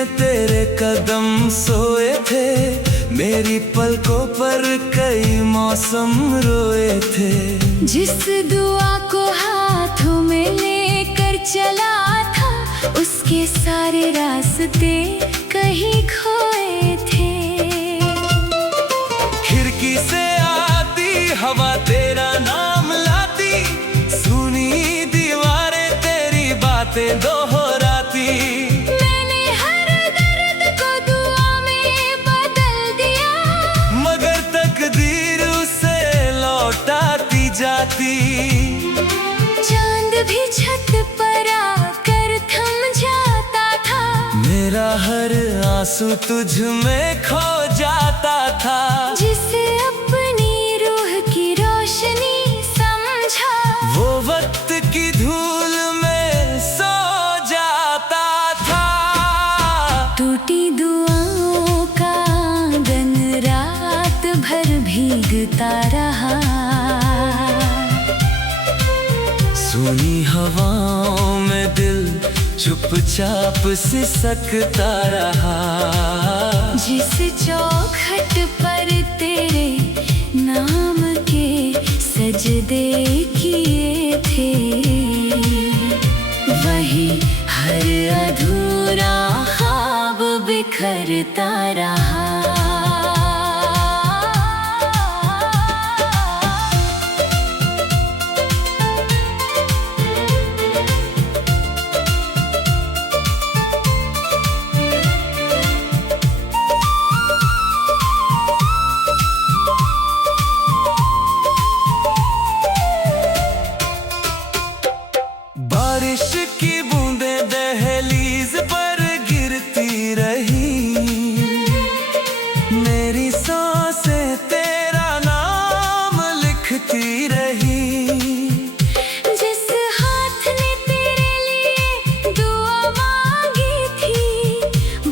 में तेरे कदम सोए थे, मेरी पलकों पर कई मौसम रोए थे। जिस दुआ को हाथों में लेकर चला था, उसके सारे रास्ते कहीं खोए थे। खिड़की से आती हवा तेरा नाम लाती, सुनी दीवारें तेरी बातें दोहराती। मैंने हर दर्द को दुआ में बदल दिया, मगर तकदीर उसे लौटाती जाती। चांद भी छत पर आकर थम जाता था, मेरा हर आंसू तुझ में खो जाता था। जिसे अपनी रूह की रोशनी समझा, वो वक्त की धूल में सो जाता था। टूटी दुआओं का आंगन रात भर भीगता रहा। सुनी हवाओं में दिल चुपचाप सिसकता रहा। जिस चौखट पर तेरे नाम के सजदे किए थे, वही हर अधूरा ख्वाब बिखरता रहा। बारिश की बूंदें दहलीज पर गिरती रही, मेरी सांसें तेरा नाम लिखती रही। जिस हाथ ने तेरे लिए दुआ मांगी थी,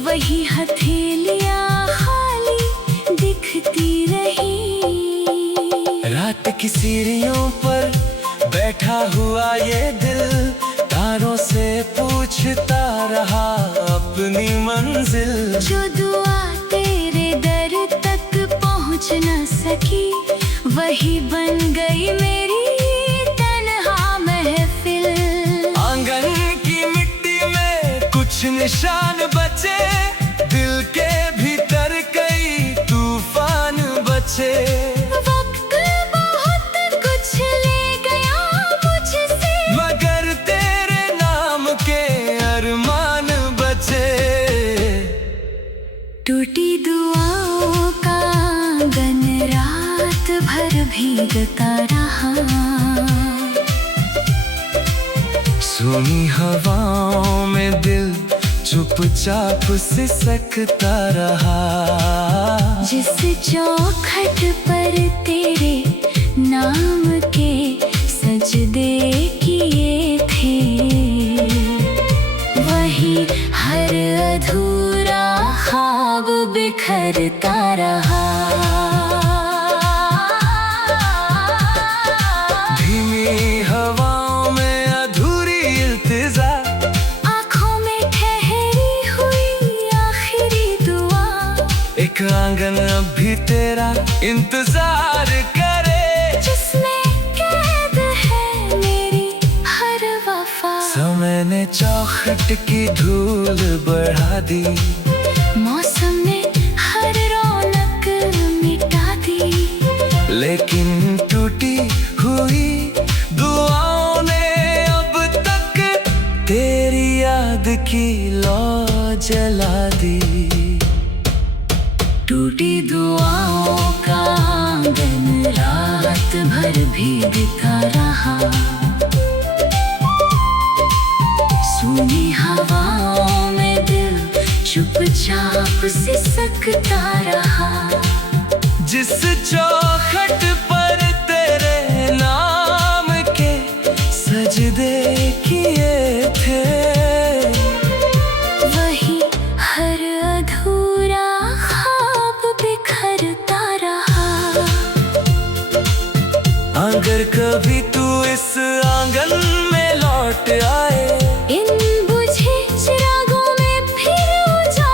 वही हथेलियां खाली दिखती रही। रात की सीढ़ियों पर बैठा हुआ ये दिल, तारों से पूछता रहा अपनी मंजिल। जो दुआ तेरे दर तक पहुंच न सकी, वही बन गई मेरी तन्हा महफिल। आंगन की मिट्टी में कुछ निशान बचे, दिल के भीतर कई तूफान बचे। वक्त बहुत कुछ ले गया मुझसे, मगर तेरे नाम के अरमान बचे। टूटी दुआओं का आंगन रात भर भीगता रहा। सुनी हवाओं में दिल चुपचाप सिसकता रहा। जिस चौखट पर तेरे नाम के सजदे किए थे, वही हर अधूरा ख्वाब बिखरता रहा। धीमी हवाओं में अधूरी इल्तिजा, आँखों में ठहरी हुई आखिरी दुआ। एक आंगन अब भी तेरा इंतजार करे, जिसमें कैद है मेरी हर वफा। समय ने चौखट की धूल बढ़ा दी, मौसम ने हर रौनक मिटा दी। लेकिन टूटी हुई दुआओं ने अब तक तेरी याद की लौ जला दी। टूटी दुआओं का आंगन रात भर भीगता रहा। सुनी हवाओं में दिल चुपचाप सिसकता रहा। जिस चौखट पर तेरे नाम के सजदे किए थे, वही हर अधूरा ख्वाब बिखरता रहा। अगर कभी तू इस आंगन में लौट आए, इन बुझे चिरागों में फिर उजाला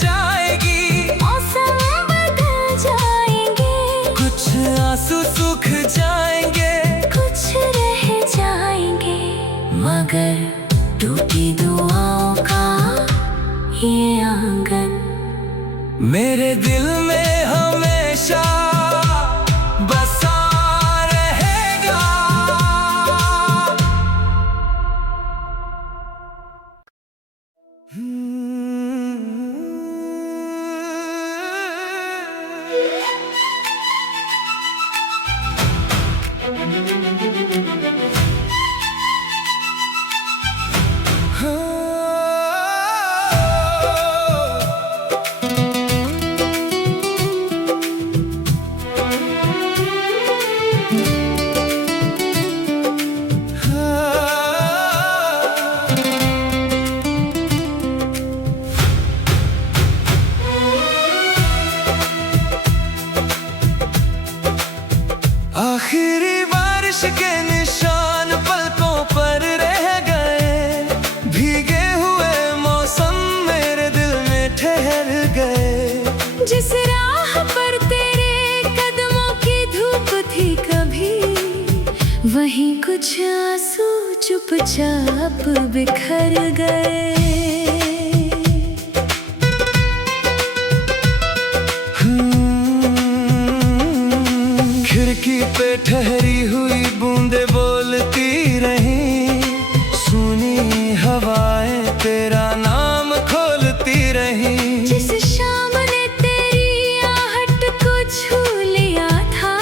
जाएगी, मौसम बदल जाएंगे, कुछ आंसू सूख जाएंगे, कुछ रह जाएंगे, मगर टूटी दुआओं का ये आंगन मेरे दिल में हमेशा बसा रहेगा। आखिरी बारिश के निशान पलकों पर रह गए, भीगे हुए मौसम मेरे दिल में ठहर गए। जिस राह पर तेरे कदमों की धूप थी कभी, वहीं कुछ आंसू चुपचाप बिखर गए। खिड़की पे ठहरी हुई बूंदे बोलती रही, सुनी हवाएं तेरा नाम खोलती रही। जिस शाम ने तेरी आहट को छू लिया था,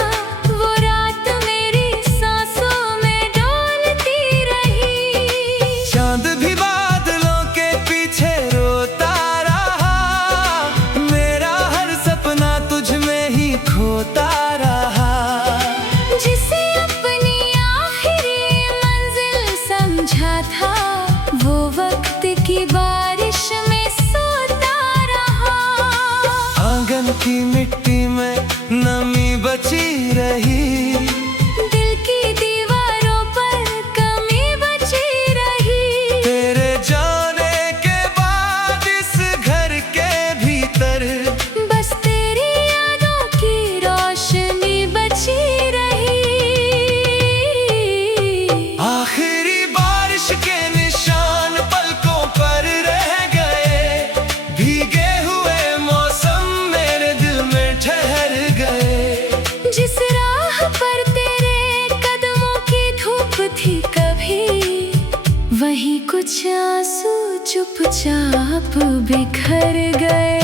वो रात मेरी सांसों में डोलती रही। चांद भी बादलों के पीछे रोता रहा, मेरा हर सपना तुझ में ही खोता रहा। जिसे अपनी आखिरी मंजिल समझा था, वो वक्त की बारिश में सोता रहा। आंगन की मिट्टी में नमी बची रही, दिल की दीवारों पर कमी बची रही। तेरे जाने के बाद इस घर के भीतर बस तेरी यादों की रोशनी बची रही। आखिरी बारिश के निशान पलकों पर रह गए, भीगे हुए मौसम मेरे दिल में ठहर गए। जिस राह पर तेरे कदमों की धूप थी कभी, वहीं कुछ आंसू चुपचाप बिखर गए।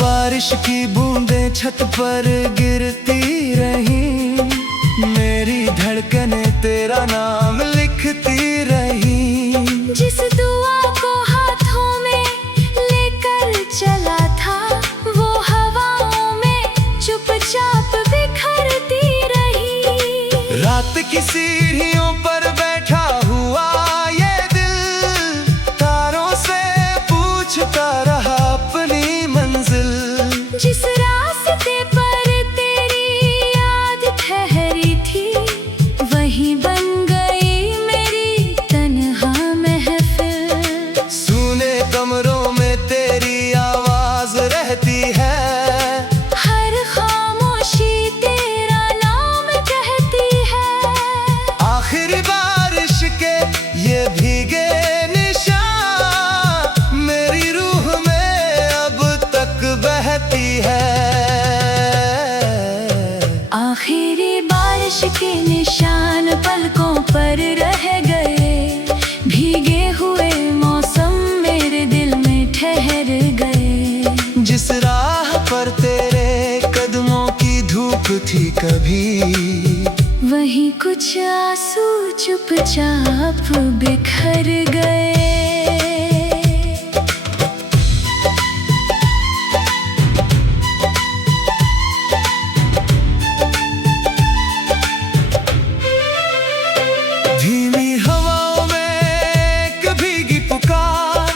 बारिश की बूंदें छत पर गिरती रही, मेरी धड़कनें तेरा नाम लिखती रही। जिस दुआ को हाथों में लेकर चला था, वो हवाओं में चुपचाप बिखरती रही। रात की सीढ़ियों पर बैठा हुआ ये दिल, तारों से पूछता रहा अपनी मंजिल। जिस रास्ते पर तेरी याद ठहरी थी, वहीं बन गई मेरी तन्हा महफिल। सूने कमरों में तेरी आवाज रहती है, हर खामोशी तेरा नाम कहती है। आखिरी बारिश के ये भीगे निशान मेरी रूह में अब तक बहती है। आखिरी बारिश के निशान पलकों पर रह गए, भीगे हुए मौसम मेरे दिल में ठहर गए। जिस राह पर तेरे कदमों की धूप थी कभी, वहीं कुछ आंसू चुपचाप बिखर गए। धीमी हवाओं में एक भीगी पुकार,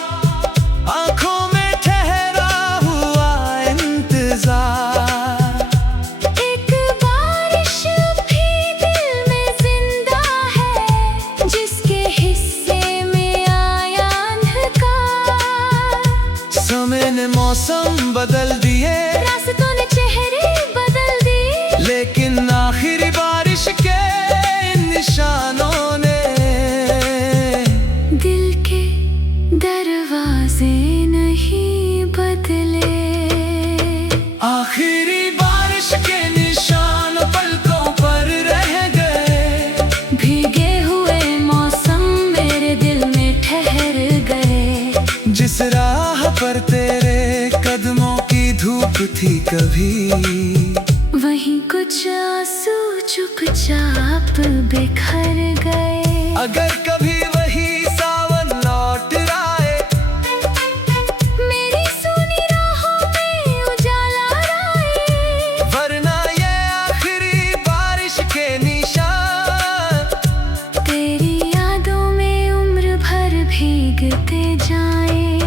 मौसम बदल दिए, रास्तों ने चेहरे बदल दिए, लेकिन आखिरी बारिश के इन निशानों ने दिल के दरवाजे नहीं बदले। आखिरी बारिश के निशान पलकों पर रह गए, भीगे हुए मौसम मेरे दिल में ठहर गए। जिस राह पर तेरे कदमों की धूप थी कभी, वहीं कुछ आंसू चुपचाप बिखर गए। अगर कभी वही सावन लौट आए, मेरी सूनी राहों में उजाला आए, वरना ये आखिरी बारिश के निशान तेरी यादों में उम्र भर भीगते जाएं।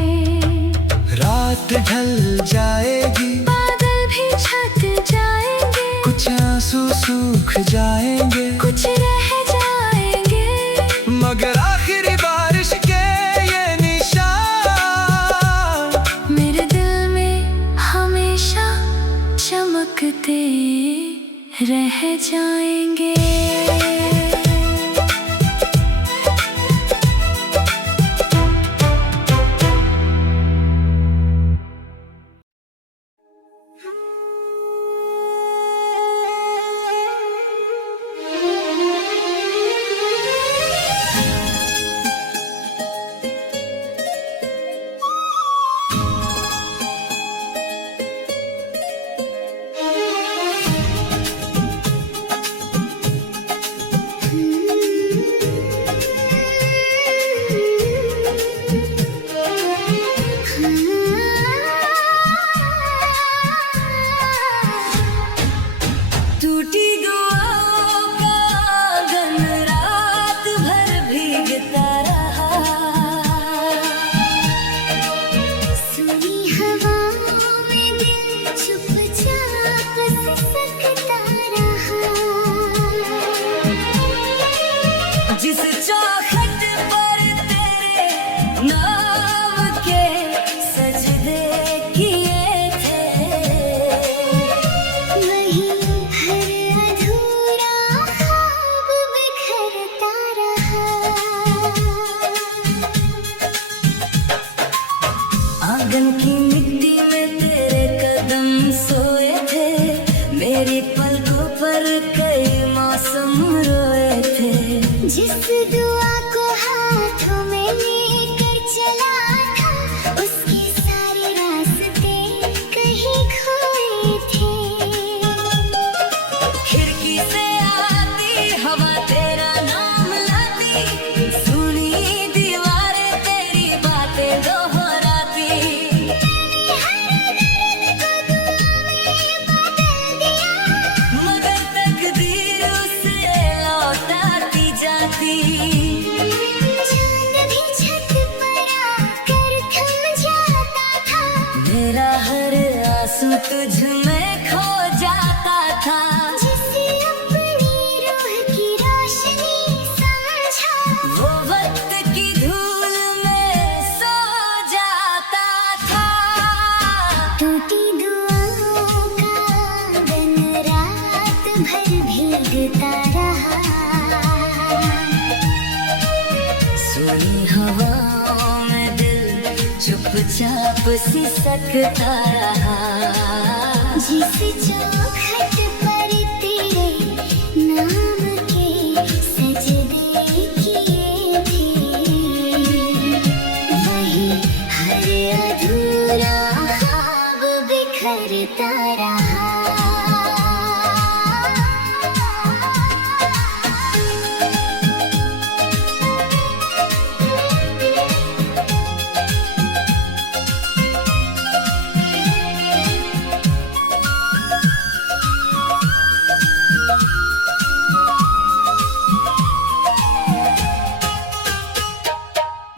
रात ढल जाएगी, बादल भी छट जाएंगे, कुछ आंसू सूख जाएंगे, कुछ रह जाएंगे, मगर आखिरी बारिश के ये निशान मेरे दिल में हमेशा चमकते रह जाएंगे। टूटी दुआओं का आंगन रात भर भीगता रहा, सुनी हवाओं में दिल चुपचाप सिसकता रहा। जिस चौखट पर तेरे नाम के सजदे किए थे, वही हर अधूरा ख्वाब बिखरता रहा। आंगन की मिट्टी में तेरे कदम सोए थे, मेरी पलकों पर कई मौसम रोए थे। जिस दुआ को हाथों में लेकर चला था, उसके सारे रास्ते कहीं खोए थे। खिड़की से आती हवा तेरा नाम लाती, सुनी दीवारें तेरी बातें दोहराती। मगर तकदीर उसे लौटाती जाती। चांद भी छत पर आकर थम जाता था, मेरा हर आंसू तुझ में खो जाता था। जिसे अपनी रूह की रोशनी समझा, वो वक्त की धूल में सो जाता था। टूटी दुआओं का आंगन रात भर भीगता रहा, सुनी हवाओं में दिल चुपचाप सिसकता रहा। जिस चौखट पर तेरे नाम के सजदे किए थे, वही हर अधूरा ख्वाब बिखरता रहा।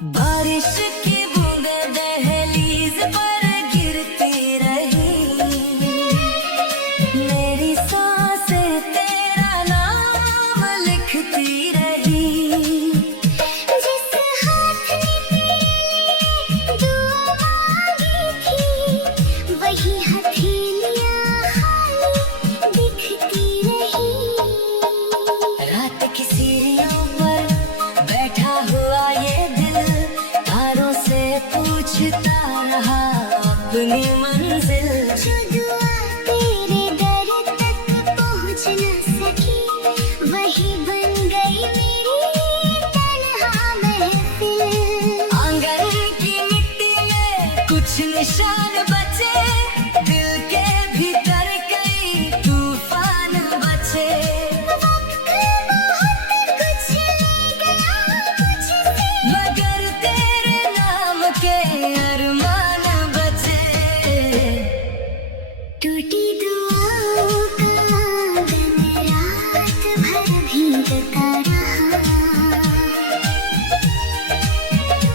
बारिश की बूंदें दहलीज पर गिरती रही, ढूंढता रहा अपनी मंजिल। जो दुआ तेरे दर तक पहुंच न सकी, वही बन गई मेरी तन्हा महफिल। आंगन की मिट्टी में कुछ निशान बचे, दिल के भीतर कई तूफान बचे। वक्त बहुत कुछ ले गया मुझसे, मगर तेरे नाम के अरमान बचे। टूटी दुआओं का आंगन रात भर भीगता रहा,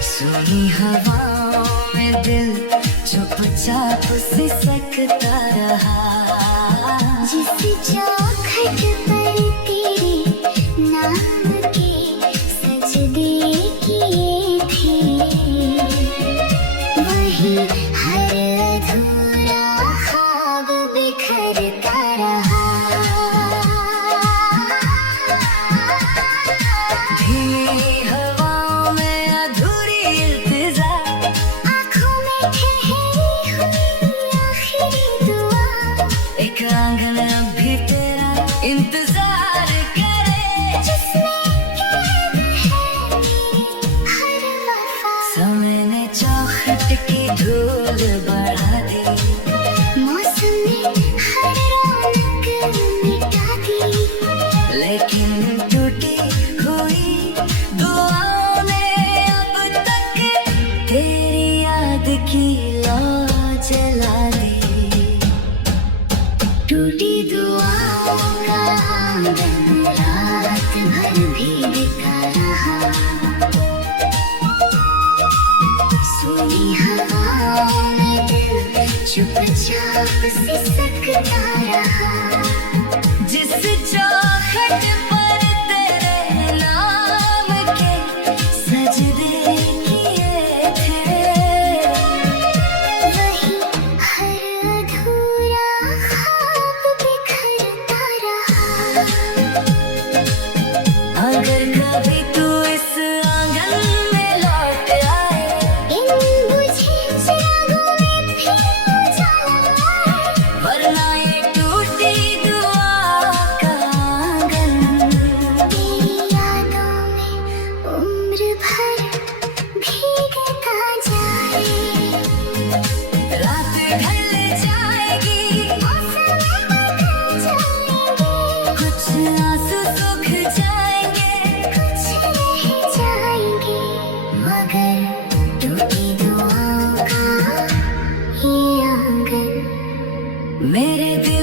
सुनी हवाओं में दिल चुपचाप सिसकता रहा। जिस चौखट पर तेरे नाम के सजदे किए थे, वही हर अधूरा ख्वाब बिखरता रहा। धीमी हवाओं में अधूरी इंतजार, आँखों में ठहरी हुई आखिरी दुआ। एक आंगन अब भी तेरा इंतजार करे, जिसमें कैद है मेरी हर वफा। समय ने चौखट की धूल बढ़ा दी, मौसम ने हर रौनक मिटा दी, लेकिन टूटी हुई दुआओं ने अब तक तेरी याद की लौ जला दी। टूटी दुआओं का आंगन रात भर भीगता रहा, सुनी हवाओं में दिल चुपचाप सिसकता रहा। जिस चौखट पर तेरे नाम के सजदे किए थे, वही हर अधूरा ख्वाब बिखरता रहा। अगर कभी तू इस आंगन में लौट आए, इन बुझे चिरागों में फिर उजाला आए, वरना ये टूटी दुआ का आंगन तेरी यादों में उम्र भर भीगता जाए। रात ढल जाएगी, मौसम बदल जाएंगे, कुछ आंसू सूख जाएंगे, कुछ रह जाएंगे, मगर टूटी दुआओं का ये आंगन मेरे दिल